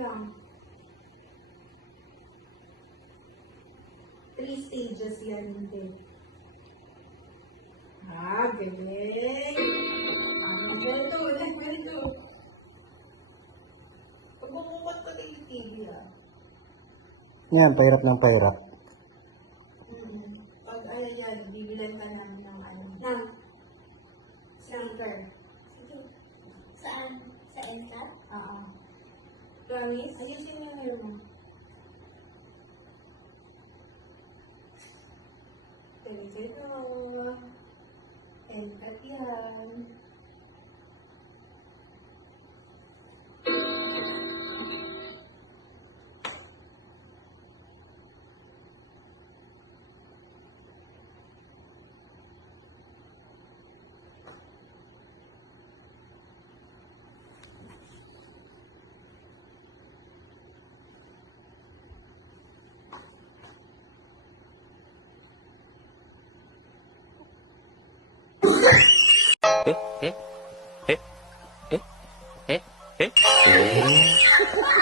Lang. 3 stages yan, hindi. Galing. Ganito, ganito. Pag bumukat ka kay TV, Yan, pahirap ng pahirap. Pag yan, bibilan ka namin ng ng center. Saan? Sa NCAT? Oo. Promise? Ayusin mo yung hair mo. Ganito. NCAT yan. eh, eh, eh, eh, eh, eh.